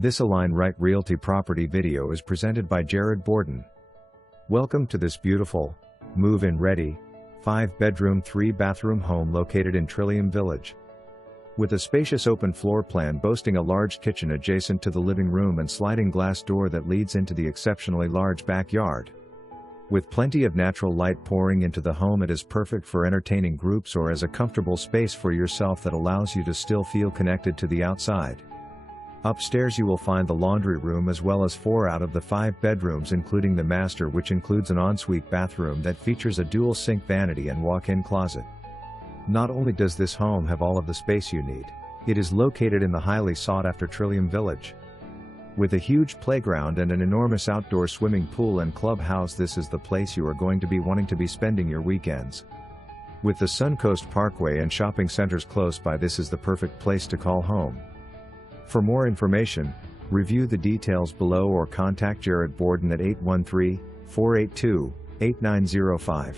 This Align Right Realty property video is presented by Jared Borden. Welcome to this beautiful, move-in ready, 5-bedroom 3-bathroom home located in Trillium Village. With a spacious open floor plan boasting a large kitchen adjacent to the living room and sliding glass door that leads into the exceptionally large backyard. With plenty of natural light pouring into the home, it is perfect for entertaining groups or as a comfortable space for yourself that allows you to still feel connected to the outside. Upstairs you will find the laundry room as well as 4 out of the 5 bedrooms, including the master, which includes an ensuite bathroom that features a dual sink, vanity and walk-in closet. Not only does this home have all of the space you need, it is located in the highly sought-after Trillium Village. With a huge playground and an enormous outdoor swimming pool and clubhouse, this is the place you are going to be wanting to be spending your weekends. With the Suncoast Parkway and shopping centers close by, this is the perfect place to call home. For more information, review the details below or contact Jared Borden at 813-482-8905.